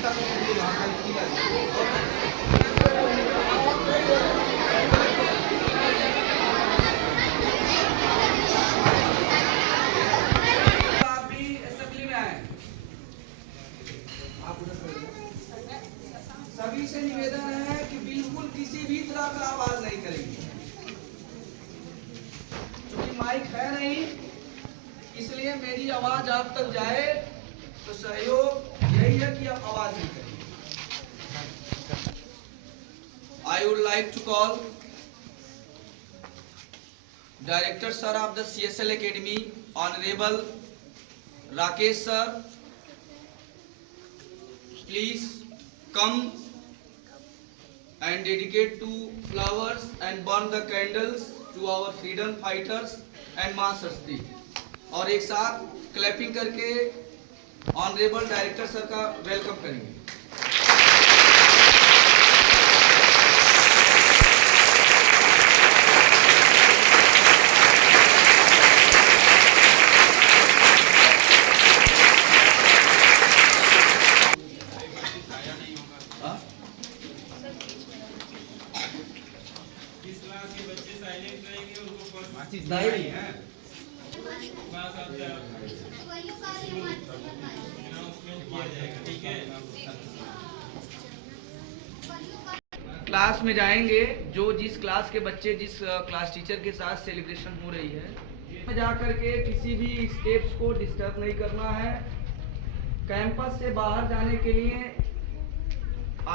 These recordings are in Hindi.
सभी से निवेदन है कि बिल्कुल किसी भी तरह का आवाज नहीं करेंगे। क्योंकि माइक है नहीं, इसलिए मेरी आवाज आप तक जाए तो सहयोग यही है कि आप आवाज नहीं करेंगे। I would like to call Director Sir of the CSL Academy, Honorable Rakesh Sir. Please come and dedicate 2 flowers and burn the candles to our freedom fighters and मां सरस्वती। और एक साथ क्लैपिंग करके ऑनरेबल डायरेक्टर सर का वेलकम करेंगे। क्लास में जाएंगे, जो जिस क्लास के बच्चे जिस क्लास टीचर के साथ सेलिब्रेशन हो रही है में जाकर के किसी भी स्टेप्स को डिस्टर्ब नहीं करना है। कैंपस से बाहर जाने के लिए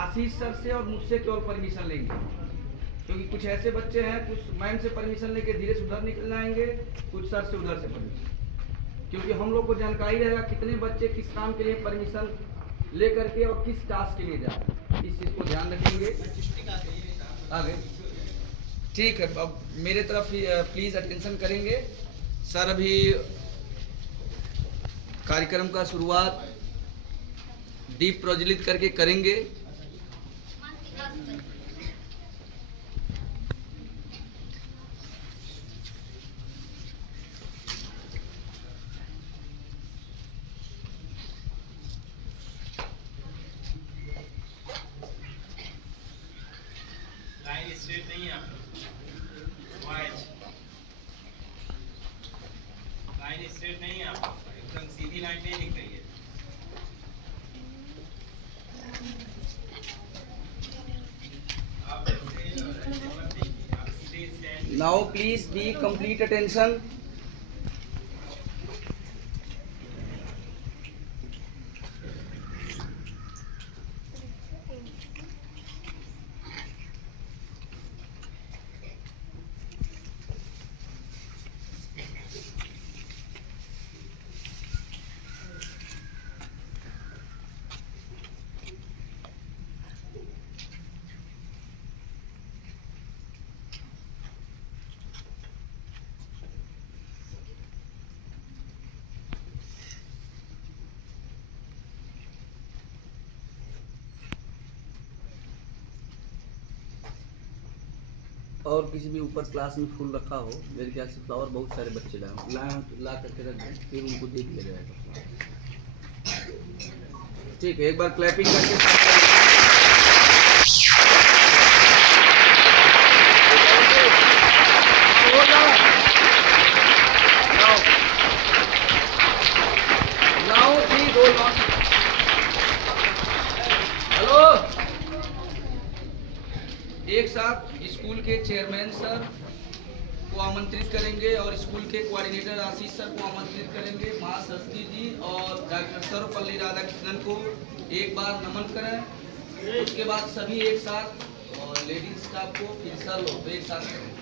आशीष सर से और मुझसे केवल परमिशन लेंगे, क्योंकि कुछ ऐसे बच्चे हैं, कुछ मैम से परमिशन लेके धीरे से उधर निकल जाएंगे, कुछ सर से उधर से परमिशन, क्योंकि हम लोग को जानकारी रहेगा कितने बच्चे किस काम के लिए परमिशन ले करके और किस टास्क के लिए जा रहे हैं। इस चीज को ध्यान रखेंगे। आगे ठीक है, अब मेरे तरफ प्लीज अटेंशन करेंगे। सर अभी कार्यक्रम का शुरुआत दीप प्रज्वलित करके करेंगे। लाइन स्ट्रेट नहीं है, लाइन स्ट्रेट नहीं है, एकदम सीधी लाइन नहीं दिख रही है। Now please be complete attention. और किसी भी ऊपर क्लास में फूल रखा हो, मेरे ख्याल से फ्लावर बहुत सारे बच्चे लाए ला करके रख दें, फिर उनको दे दिया जाएगा। ठीक है, एक बार क्लैपिंग करके एक साथ स्कूल के चेयरमैन सर को आमंत्रित करेंगे और स्कूल के कोऑर्डिनेटर आशीष सर को आमंत्रित करेंगे। मां सरस्वती जी और डॉक्टर सर्वपल्ली राधाकृष्णन को एक बार नमन करें। उसके बाद सभी एक साथ और लेडीज स्टाफ को फिर सर लोग एक साथ करें।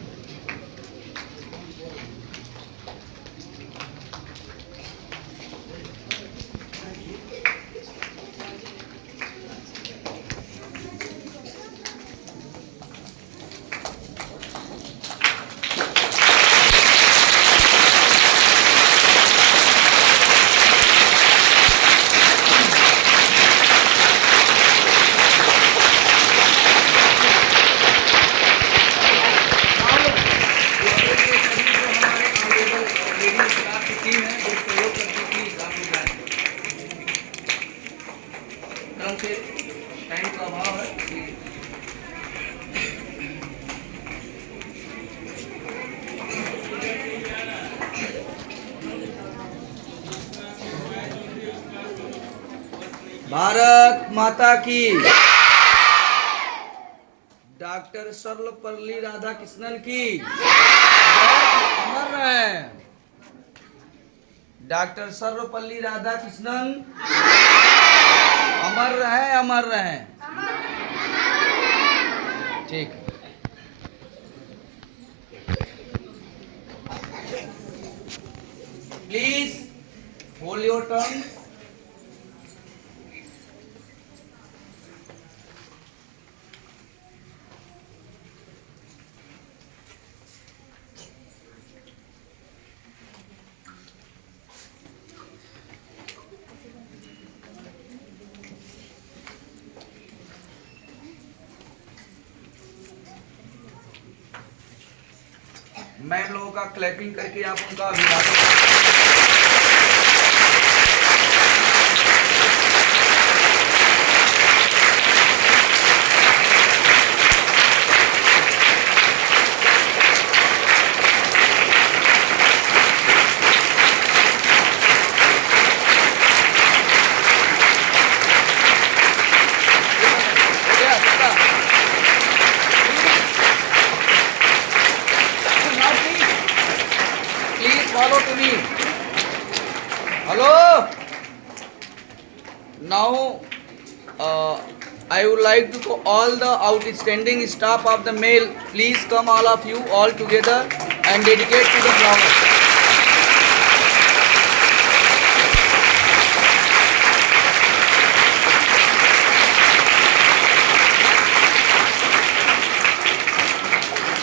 से टाइम का अभाव है इसलिए। भारत माता की। डॉक्टर सर्वपल्ली राधाकृष्णन की अमर रहे। डॉक्टर सर्वपल्ली राधाकृष्णन अमर रहे, अमर रहे। ठीक। Please hold your turn. Ma'am लोगों का क्लैपिंग करके आप उनका अभिवादन follow to me. Hello. Now I would like to call all the outstanding staff of the male. Please come all of you all together and dedicate to the flower.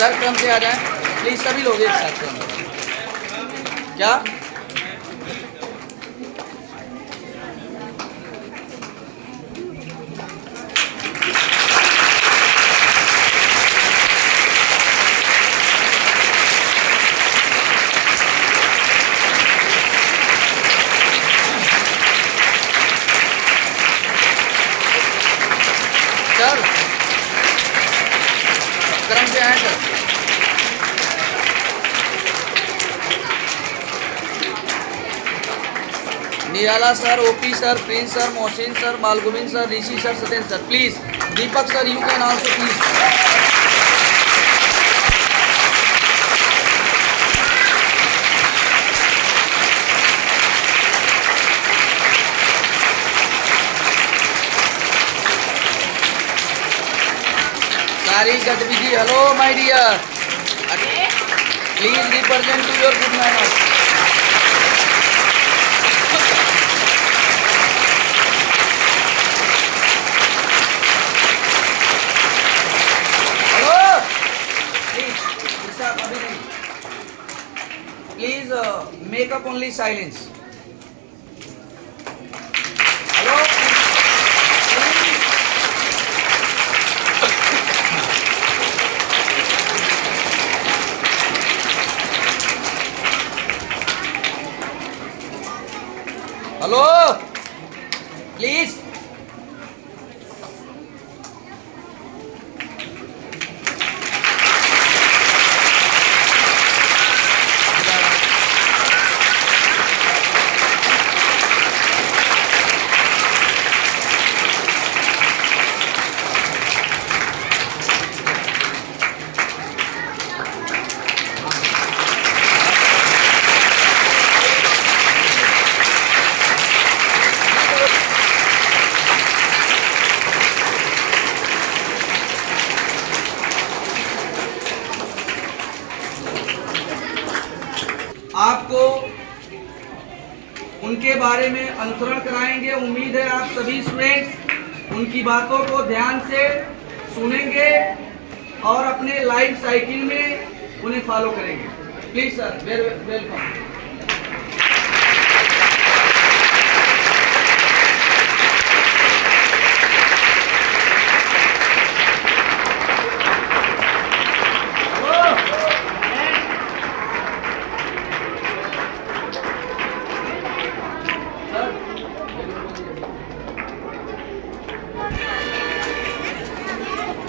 Sir क्रम से आ जाएं प्लीज, सभी लोग एक साथ क्रम। क्या सर क्रम से आए sir. Nirala sir, OP sir, Prince sir, Mohsin sir, Malgovind sir, Rishi sir, Satyendra sir, please. Deepak sir, you can also please. सारी गतिविधि, hello my dear, please represent to your good manners. Please make up only silence. Hello? Hello? Please. आपको उनके बारे में अनुसरण कराएंगे। उम्मीद है आप सभी स्टूडेंट्स उनकी बातों को ध्यान से सुनेंगे और अपने लाइफ साइकिल में उन्हें फॉलो करेंगे। Please sir, welcome.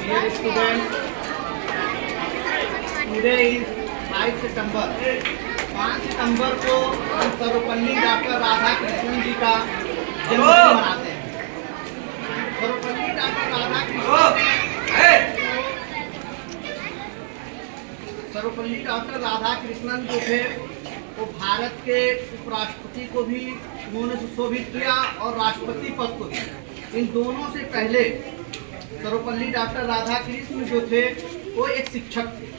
Dear students, today is 5 सितंबर। 5 सितंबर को हम सर्वपल्ली डॉक्टर राधा कृष्णन जी का जन्मदिन मनाते हैं। सर्वपल्ली डॉक्टर राधा कृष्णन जो थे वो भारत के उपराष्ट्रपति को भी उन्होंने सुशोभित किया और राष्ट्रपति पद को भी। इन दोनों से पहले सर्वपल्ली डॉक्टर राधा कृष्ण जो थे वो एक शिक्षक थे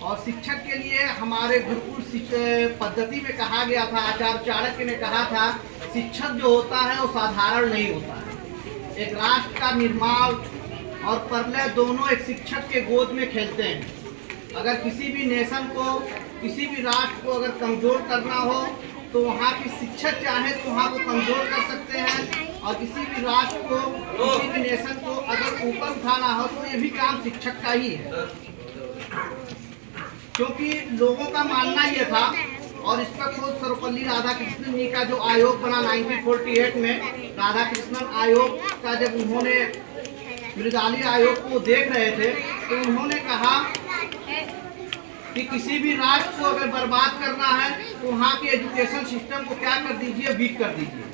और शिक्षक के लिए हमारे गुरुकुल पद्धति में कहा गया था, आचार्य चाणक्य ने कहा था, शिक्षक जो होता है वो साधारण नहीं होता है। एक राष्ट्र का निर्माण और प्रलय दोनों एक शिक्षक के गोद में खेलते हैं। अगर किसी भी नेशन को, किसी भी राष्ट्र को अगर कमजोर करना हो तो वहाँ के शिक्षक चाहे तो वहाँ को कमजोर कर सकते हैं, और किसी भी राष्ट्र को, किसी भी नेशन को अगर ऊपर उठाना हो तो ये भी काम शिक्षक का ही है। क्योंकि लोगों का मानना ये था, और इस पर खुद सर्वपल्ली राधाकृष्णन जी का जो आयोग बना 1948 में, राधा कृष्णन आयोग का जब उन्होंने मृदाली आयोग को देख रहे थे तो उन्होंने कहा कि किसी भी राष्ट्र को अगर बर्बाद करना है तो वहाँ के एजुकेशन सिस्टम को क्या कर दीजिए, वीक कर दीजिए।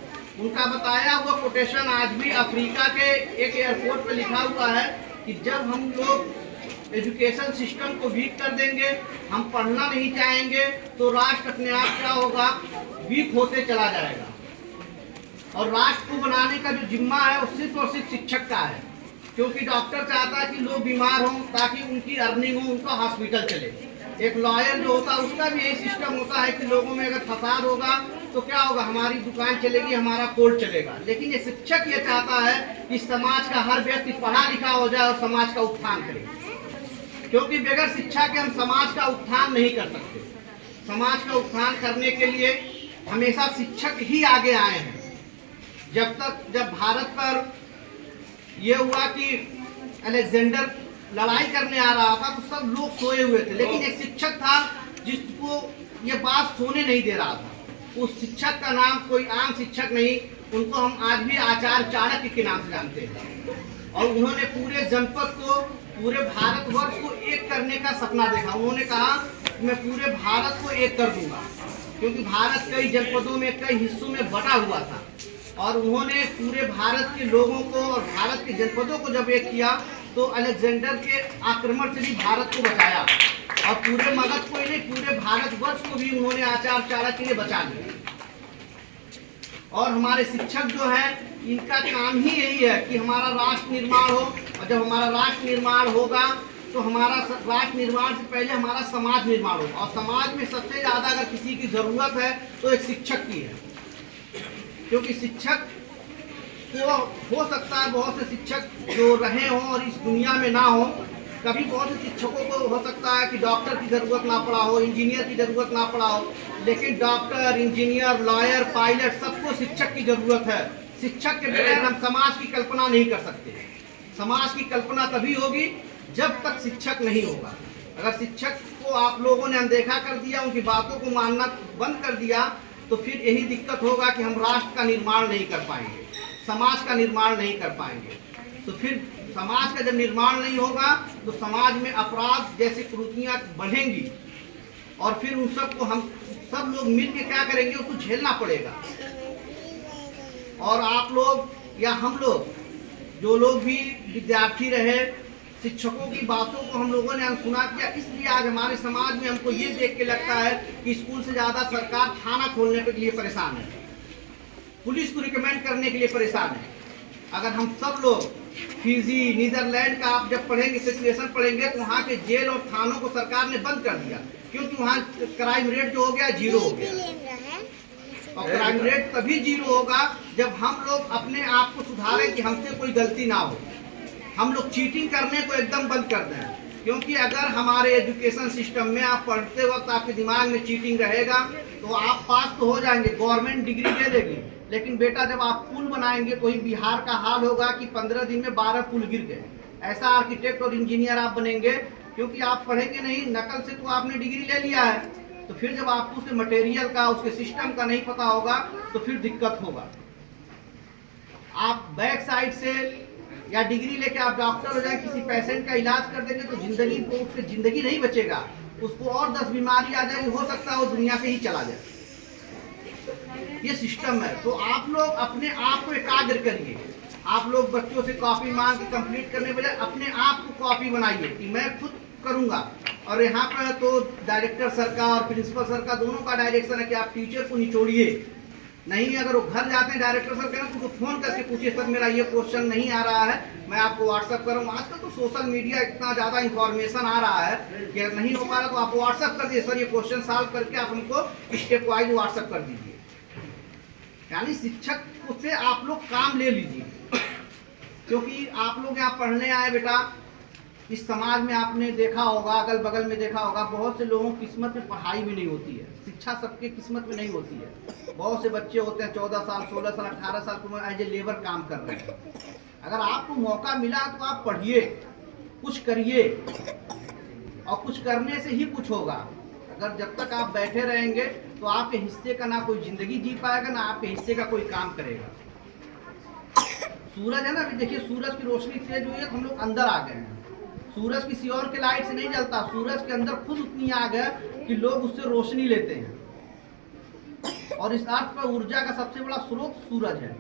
उनका बताया हुआ कोटेशन आज भी अफ्रीका के एक एयरपोर्ट पे लिखा हुआ है कि जब हम लोग एजुकेशन सिस्टम को वीक कर देंगे, हम पढ़ना नहीं चाहेंगे, तो राष्ट्र अपने आप क्या होगा, वीक होते चला जाएगा। और राष्ट्र को बनाने का जो जिम्मा है वो सिर्फ और सिर्फ शिक्षक का है। क्योंकि डॉक्टर चाहता है कि लोग बीमार हों ताकि उनकी अर्निंग हो, उनका हॉस्पिटल चले। एक लॉयर जो होता है उसका भी यही सिस्टम होता है कि लोगों में अगर फसाद होगा तो क्या होगा, हमारी दुकान चलेगी, हमारा कोर्ट चलेगा। लेकिन ये शिक्षक ये चाहता है कि समाज का हर व्यक्ति पढ़ा लिखा हो जाए और समाज का उत्थान करे। क्योंकि बगैर शिक्षा के हम समाज का उत्थान नहीं कर सकते। समाज का उत्थान करने के लिए हमेशा शिक्षक ही आगे आए हैं। जब भारत पर यह हुआ कि अलेक्जेंडर लड़ाई करने आ रहा था तो सब लोग सोए हुए थे, लेकिन एक शिक्षक था जिसको ये बात सोने नहीं दे रहा था। उस शिक्षक का नाम कोई आम शिक्षक नहीं, उनको हम आज भी आचार्य चाणक्य के नाम से जानते हैं। और उन्होंने पूरे जनपद को, पूरे भारतवर्ष को एक करने का सपना देखा। उन्होंने कहा मैं पूरे भारत को एक कर दूंगा, क्योंकि भारत कई जनपदों में, कई हिस्सों में बटा हुआ था। और उन्होंने पूरे भारत के लोगों को और भारत के जनपदों को जब एक किया तो अलेक्जेंडर के आक्रमण से भी भारत को बचाया, और पूरे मगध को ही नहीं, पूरे भारतवर्ष को भी उन्होंने आचार्य चाणक्य ने बचा लिया। और हमारे शिक्षक जो हैं, इनका काम ही यही है कि हमारा राष्ट्र निर्माण हो, और जब हमारा राष्ट्र निर्माण होगा तो हमारा राष्ट्र निर्माण से पहले हमारा समाज निर्माण होगा। और समाज में सबसे ज्यादा अगर किसी की जरूरत है तो एक शिक्षक की है। क्योंकि शिक्षक को हो सकता है बहुत से शिक्षक जो रहे हों और इस दुनिया में ना हो, कभी बहुत से शिक्षकों को हो सकता है कि डॉक्टर की जरूरत ना पड़ा हो, इंजीनियर की जरूरत ना पड़ा हो, लेकिन डॉक्टर, इंजीनियर, लॉयर, पायलट सबको शिक्षक की जरूरत है। शिक्षक के बगैर हम समाज की कल्पना नहीं कर सकते। समाज की कल्पना तभी होगी जब तक शिक्षक नहीं होगा। अगर शिक्षक को आप लोगों ने अनदेखा कर दिया, उनकी बातों को मानना बंद कर दिया, तो फिर यही दिक्कत होगा कि हम राष्ट्र का निर्माण नहीं कर पाएंगे, समाज का निर्माण नहीं कर पाएंगे। तो फिर समाज का जब निर्माण नहीं होगा तो समाज में अपराध जैसी कुरीतियां बढ़ेंगी, और फिर उन सबको हम सब लोग मिलकर क्या करेंगे, उसको झेलना पड़ेगा। और आप लोग या हम लोग, जो लोग भी विद्यार्थी रहे, शिक्षकों की बातों को हम लोगों ने अनसुना किया। इसलिए आज हमारे समाज में हमको ये देख के लगता है कि स्कूल से ज्यादा सरकार थाना खोलने के लिए परेशान है, पुलिस को रिकमेंड करने के लिए परेशान है। अगर हम सब लोग फिजी, नीदरलैंड का आप जब पढ़ेंगे, सिचुएशन पढ़ेंगे, तो वहाँ के जेल और थानों को सरकार ने बंद कर दिया, क्योंकि वहाँ क्राइम रेट जो हो गया, जीरो हो गया। और क्राइम रेट तभी जीरो होगा जब हम लोग अपने आप को सुधारें कि हमसे कोई गलती ना हो, हम लोग चीटिंग करने को एकदम बंद कर दें। क्योंकि अगर हमारे एजुकेशन सिस्टम में आप पढ़ते वक्त आपके दिमाग में चीटिंग रहेगा तो आप पास तो हो जाएंगे, गवर्नमेंट डिग्री दे देगी, लेकिन बेटा जब आप पुल बनाएंगे तो ही बिहार का हाल होगा कि 15 दिन में 12 पुल गिर गए। ऐसा आर्किटेक्ट और इंजीनियर आप बनेंगे, क्योंकि आप पढ़ेंगे नहीं, नकल से तो आपने डिग्री ले लिया है। तो फिर जब आपको उसके मटेरियल का, उसके सिस्टम का नहीं पता होगा तो फिर दिक्कत होगा। आप बैक साइड से या डिग्री लेके आप डॉक्टर हो जाए, किसी पेशेंट का इलाज कर देंगे तो जिंदगी को, उसकी जिंदगी नहीं बचेगा, उसको और 10 बीमारी आ जाएगी, हो सकता है वो दुनिया से ही चला जाए। ये सिस्टम है। तो आप लोग अपने आप को एकाग्र करिए। आप लोग बच्चों से कॉपी मांग के कंप्लीट करने बजाय अपने आप को कॉपी बनाइए कि मैं खुद करूंगा। और यहाँ पर तो डायरेक्टर सर का और प्रिंसिपल सर का दोनों का डायरेक्शन है कि आप टीचर को निचोड़िए। नहीं, अगर वो घर जाते हैं डायरेक्टर सर कहना, उनको फोन करके पूछिए सर मेरा ये क्वेश्चन नहीं आ रहा है, मैं आपको व्हाट्सअप करूँ। आजकल तो सोशल मीडिया इतना ज़्यादा इंफॉर्मेशन आ रहा है कि अगर नहीं हो पा रहा तो आप व्हाट्सअप कर दीजिए, सर ये क्वेश्चन सॉल्व करके आप हमको स्टेप वाइज व्हाट्सअप कर दीजिए। यानी शिक्षक से आप लोग काम ले लीजिए, क्योंकि आप लोग यहाँ पढ़ने आए बेटा। इस समाज में आपने देखा होगा, अगल बगल में देखा होगा, बहुत से लोगों की किस्मत में पढ़ाई भी नहीं होती है, शिक्षा सबके किस्मत में नहीं होती है। बहुत से बच्चे होते हैं 14 साल 16 साल 18 साल की उम्र, एज ए लेबर काम कर रहे हैं। अगर आपको मौका मिला तो आप पढ़िए, कुछ करिए, और कुछ करने से ही कुछ होगा। अगर जब तक आप बैठे रहेंगे तो आपके हिस्से का ना कोई जिंदगी जी पाएगा, ना आपके हिस्से का कोई काम करेगा। सूरज है ना, अभी देखिए सूरज की रोशनी तेज हुई है तो हम लोग अंदर आ गए हैं। सूरज किसी और के लाइट से नहीं जलता, सूरज के अंदर खुद उतनी आग है कि लोग उससे रोशनी लेते हैं। और इस अर्थ पर ऊर्जा का सबसे बड़ा स्रोत सूरज है।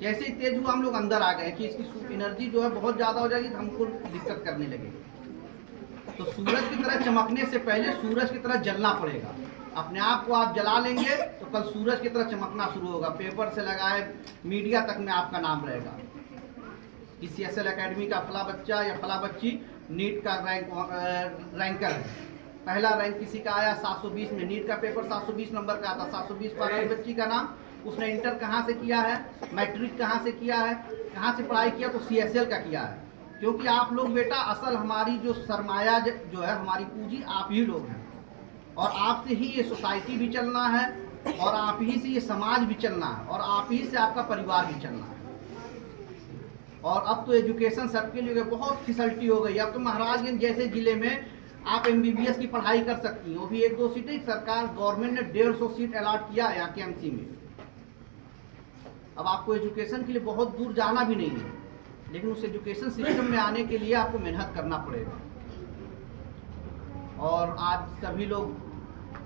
जैसे ही तेज हुआ हम लोग अंदर आ गए कि इसकी एनर्जी जो है बहुत ज्यादा हो जाएगी तो हमको दिक्कत करने लगेगी। तो सूरज की तरह चमकने से पहले सूरज की तरह जलना पड़ेगा। अपने आप को आप जला लेंगे तो कल सूरज की तरह चमकना शुरू होगा। पेपर से लगाए मीडिया तक में आपका नाम रहेगा। कि CSL एकेडमी का फला बच्चा या फला बच्ची नीट का रैंकर है, पहला रैंक किसी का आया 720 में, नीट का पेपर 720 नंबर का आता, 720 पर आई बच्ची का नाम। उसने इंटर कहाँ से किया है, मैट्रिक कहाँ से किया है, कहाँ से पढ़ाई किया, तो CSL का किया है। क्योंकि आप लोग बेटा, असल हमारी जो सरमाया जो है, हमारी पूंजी आप ही लोग हैं। और आपसे ही ये सोसाइटी भी चलना है, और आप ही से ये समाज भी चलना है, और आप ही से आपका परिवार भी चलना है। और अब तो एजुकेशन सबके लिए बहुत फैसिलिटी हो गई। अब तो महाराजगंज जैसे जिले में आप MBBS की पढ़ाई कर सकती हैं, वो भी 1-2 सीटें। सरकार गवर्नमेंट ने 150 सीट अलॉट किया है यहाँ के MC में। अब आपको एजुकेशन के लिए बहुत दूर जाना भी नहीं है, लेकिन उस एजुकेशन सिस्टम में आने के लिए आपको मेहनत करना पड़ेगा। और आज सभी लोग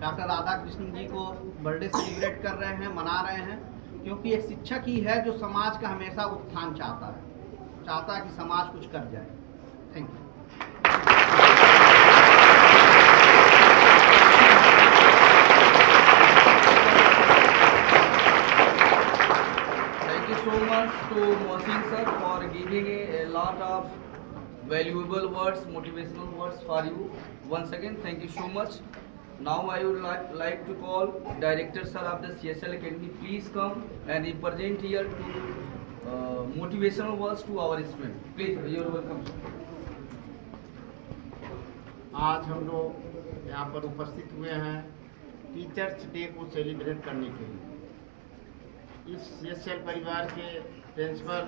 डॉक्टर राधाकृष्णन जी को बर्थडे सेलिब्रेट कर रहे हैं, मना रहे हैं, क्योंकि एक शिक्षक ही है जो समाज का हमेशा उत्थान चाहता है कि समाज कुछ कर जाए। Thank you. Thank you so much to Mohsin sir for giving a lot of valuable words, motivational words for you. Once again, thank you so much. Now I would like to call Director sir of the CSL Academy. Please come and represent here to motivational words to our students. Please, you are welcome. आज हम लोग यहाँ पर उपस्थित हुए हैं टीचर्स डे को सेलिब्रेट करने के लिए। इस CSL परिवार के प्रिंसिपल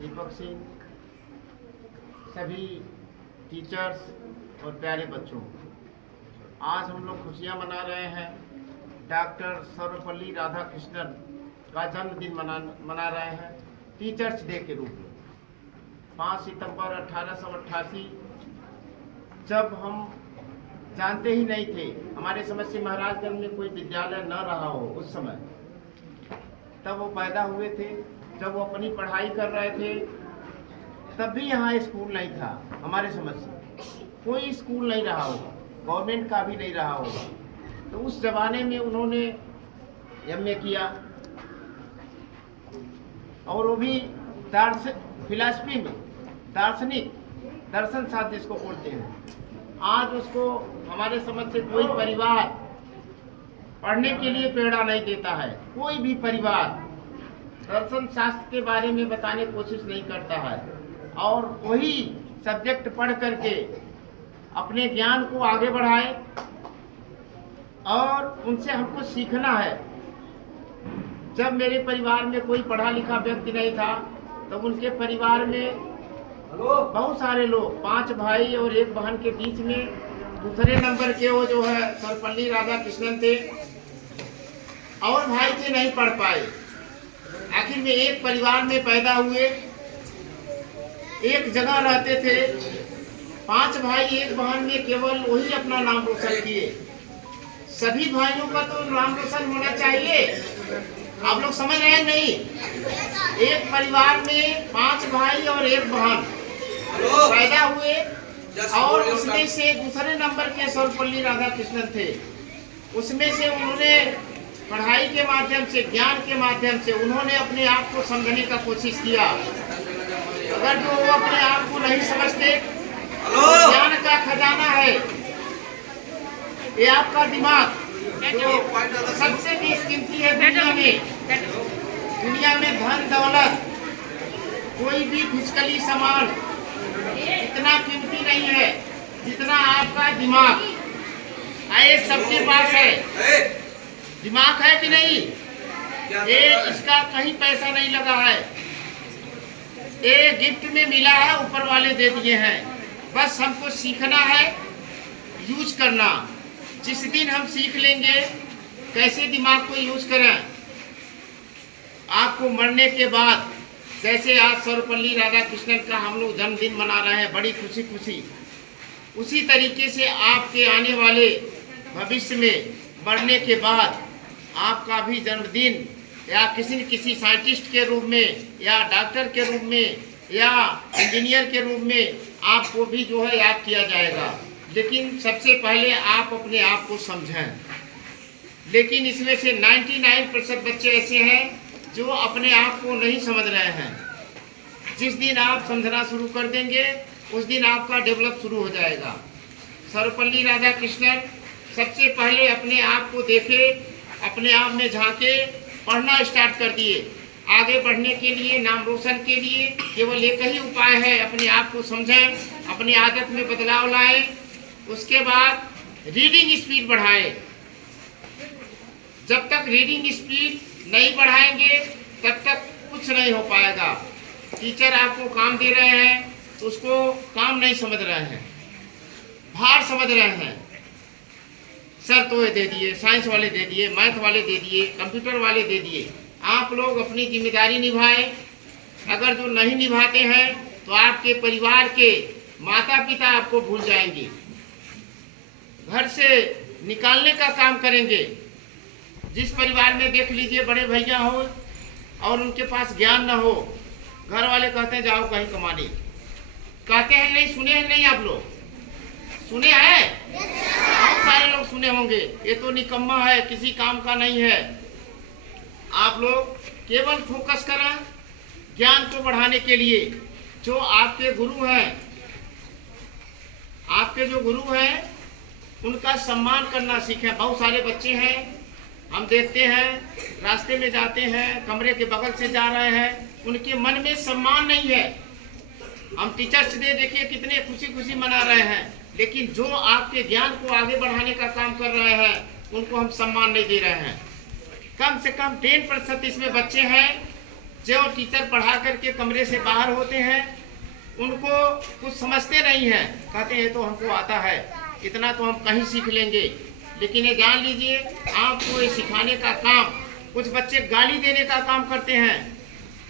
दीपक सिंह, सभी टीचर्स और प्यारे बच्चों, आज हम लोग खुशियाँ मना रहे हैं। डॉक्टर सर्वपल्ली राधाकृष्णन का जन्मदिन मना रहे हैं टीचर्स डे के रूप में। 5 सितंबर 1888, जब हम जानते ही नहीं थे, हमारे समझ से महाराजगंज में कोई विद्यालय न रहा हो उस समय, तब वो पैदा हुए थे। जब वो अपनी पढ़ाई कर रहे थे तब भी यहाँ स्कूल नहीं था। हमारे समझ से कोई स्कूल नहीं रहा होगा, गवर्नमेंट का भी नहीं रहा होगा। तो उस जमाने में उन्होंने MA किया, और वो भी फिलॉसफी में, दार्शनिक दर्शन शास्त्र जिसको बोलते हैं। आज उसको हमारे समझ से कोई परिवार पढ़ने के लिए प्रेरणा नहीं देता है। कोई भी परिवार दर्शन शास्त्र के बारे में बताने की कोशिश नहीं करता है, और वही सब्जेक्ट पढ़ करके अपने ज्ञान को आगे बढ़ाए। और उनसे हमको सीखना है। जब मेरे परिवार में कोई पढ़ा लिखा व्यक्ति नहीं था, तो उनके परिवार में बहुत सारे लोग, 5 भाई और 1 बहन के बीच में दूसरे नंबर के वो जो है सर्वपल्ली राधाकृष्णन थे, और भाई थे नहीं पढ़ पाए। आखिर में एक परिवार में पैदा हुए, एक जगह रहते थे, 5 भाई एक बहन में केवल वही अपना नाम रोशन किए। सभी भाइयों का तो नाम रोशन होना चाहिए। आप लोग समझ रहे हैं नहीं? एक परिवार में 5 भाई और एक बहन पैदा हुए और उसमें से दूसरे नंबर के सर्वपल्ली राधाकृष्णन थे। उसमें से उन्होंने पढ़ाई के माध्यम से, ज्ञान के माध्यम से उन्होंने अपने आप को समझने का कोशिश किया। अगर जो वो अपने आप को नहीं समझते, ज्ञान का खजाना है ये आपका दिमाग, जो सबसे बेशकीमती है दुनिया में धन दौलत कोई भी फिजिकली सामान इतना कीमती नहीं है जितना आपका दिमाग। ये सबके पास है, दिमाग है कि नहीं? ये इसका कहीं पैसा नहीं लगा है, ये गिफ्ट में मिला है, ऊपर वाले दे दिए हैं। बस हमको सीखना है, यूज करना। जिस दिन हम सीख लेंगे कैसे दिमाग को यूज करें, आपको मरने के बाद, जैसे आज सर्वपल्ली राधाकृष्णन का हम लोग जन्मदिन मना रहे हैं बड़ी खुशी खुशी, उसी तरीके से आपके आने वाले भविष्य में मरने के बाद आपका भी जन्मदिन या किसी साइंटिस्ट के रूप में या डॉक्टर के रूप में या इंजीनियर के रूप में आपको भी जो है याद किया जाएगा। लेकिन सबसे पहले आप अपने आप को समझें। लेकिन इसमें से 99% बच्चे ऐसे हैं जो अपने आप को नहीं समझ रहे हैं। जिस दिन आप समझना शुरू कर देंगे उस दिन आपका डेवलप शुरू हो जाएगा। सर्वपल्ली राधाकृष्णन सबसे पहले अपने आप को देखे, अपने आप में झांके, पढ़ना स्टार्ट कर दिए। आगे बढ़ने के लिए, नाम रोशन के लिए केवल एक ही उपाय है, अपने आप को समझें, अपनी आदत में बदलाव लाएं। उसके बाद रीडिंग स्पीड बढ़ाएं। जब तक रीडिंग स्पीड नहीं बढ़ाएंगे तब तक कुछ नहीं हो पाएगा। टीचर आपको काम दे रहे हैं तो उसको काम नहीं समझ रहे हैं, भार समझ रहे हैं। सर तो ये दे दिए, साइंस वाले दे दिए, मैथ वाले दे दिए, कंप्यूटर वाले दे दिए। आप लोग अपनी जिम्मेदारी निभाएं। अगर जो नहीं निभाते हैं तो आपके परिवार के माता पिता आपको भूल जाएंगे, घर से निकालने का काम करेंगे। जिस परिवार में देख लीजिए बड़े भैया हो और उनके पास ज्ञान न हो, घर वाले कहते हैं जाओ कहीं कमाने। कहते हैं नहीं, सुने हैं नहीं? आप लोग सुने हैं? बहुत सारे लोग सुने होंगे। ये तो निकम्मा है, किसी काम का नहीं है। आप लोग केवल फोकस करें ज्ञान को बढ़ाने के लिए। जो आपके गुरु हैं, आपके जो गुरु हैं उनका सम्मान करना सीखें। बहुत सारे बच्चे हैं, हम देखते हैं रास्ते में जाते हैं, कमरे के बगल से जा रहे हैं, उनके मन में सम्मान नहीं है। हम टीचर्स डे देखिए कितने खुशी खुशी मना रहे हैं, लेकिन जो आपके ज्ञान को आगे बढ़ाने का काम कर रहे हैं उनको हम सम्मान नहीं दे रहे हैं। कम से कम 10% इसमें बच्चे हैं जो टीचर पढ़ा करके कमरे से बाहर होते हैं, उनको कुछ समझते नहीं हैं, कहते हैं ये तो हमको आता है, इतना तो हम कहीं सीख लेंगे। लेकिन ये जान लीजिए आपको ये सिखाने का काम, कुछ बच्चे गाली देने का काम करते हैं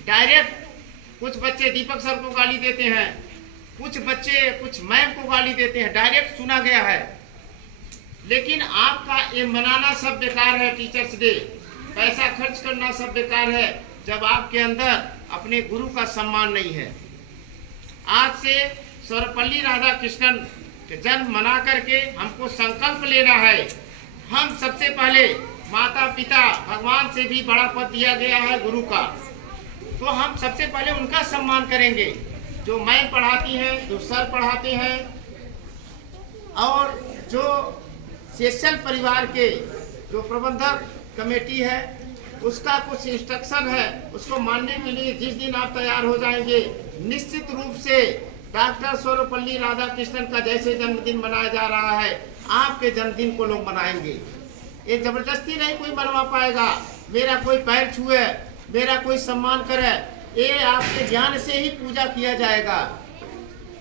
डायरेक्ट। कुछ बच्चे दीपक सर को गाली देते हैं, कुछ बच्चे कुछ मैम को गाली देते हैं, डायरेक्ट सुना गया है। लेकिन आपका ये मनाना सब बेकार है, टीचर्स डे, पैसा खर्च करना सब बेकार है, जब आपके अंदर अपने गुरु का सम्मान नहीं है। आज से सर्वपल्ली राधाकृष्णन के जन्म मना करके हमको संकल्प लेना है। हम सबसे पहले माता पिता, भगवान से भी बड़ा पद दिया गया है गुरु का, तो हम सबसे पहले उनका सम्मान करेंगे। जो मैम पढ़ाती हैं, जो सर पढ़ाते हैं, और जो सेशल परिवार के जो प्रबंधक कमेटी है उसका कुछ इंस्ट्रक्शन है, उसको मानने के लिए जिस दिन आप तैयार हो जाएंगे, निश्चित रूप से डॉक्टर सर्वपल्ली राधाकृष्णन का जैसे जन्मदिन मनाया जा रहा है, आपके जन्मदिन को लोग मनाएंगे। ये जबरदस्ती नहीं कोई मनवा पाएगा, मेरा कोई पैर छुए, मेरा कोई सम्मान करे, ये आपके ज्ञान से ही पूजा किया जाएगा।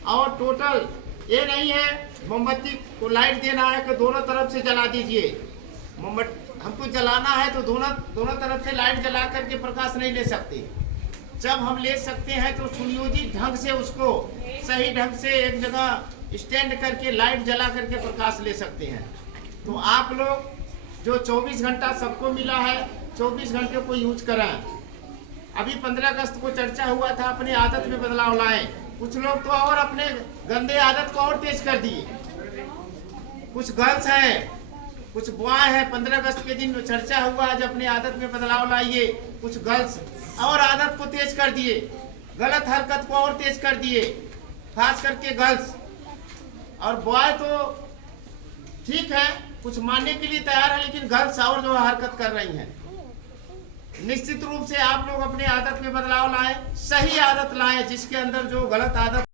और टोटल ये नहीं है मोमबत्ती को लाइट देना है कि दोनों तरफ से जला दीजिए। मोमबत्ती हमको जलाना है तो दोनों तरफ से लाइट जला करके प्रकाश नहीं ले सकते। जब हम ले सकते हैं तो सुनियोजित ढंग से उसको सही ढंग से एक जगह स्टैंड करके लाइट जला करके प्रकाश ले सकते हैं। तो आप लोग जो 24 घंटा सबको मिला है 24 घंटे को यूज करें। अभी 15 अगस्त को चर्चा हुआ था अपनी आदत में बदलाव लाएं। कुछ लोग तो और अपने गंदे आदत को और तेज कर दिए। कुछ गर्ल्स हैं, कुछ बॉय है। 15 अगस्त के दिन चर्चा हुआ आज अपनी आदत में बदलाव लाइए। कुछ गर्ल्स और आदत को तेज कर दिए, गलत हरकत को और तेज कर दिए, खास करके गर्ल्स। और बॉय तो ठीक है, कुछ मानने के लिए तैयार है, लेकिन गर्ल्स और जो हरकत कर रही हैं। निश्चित रूप से आप लोग अपने आदत में बदलाव लाएं, सही आदत लाएं, जिसके अंदर जो गलत आदत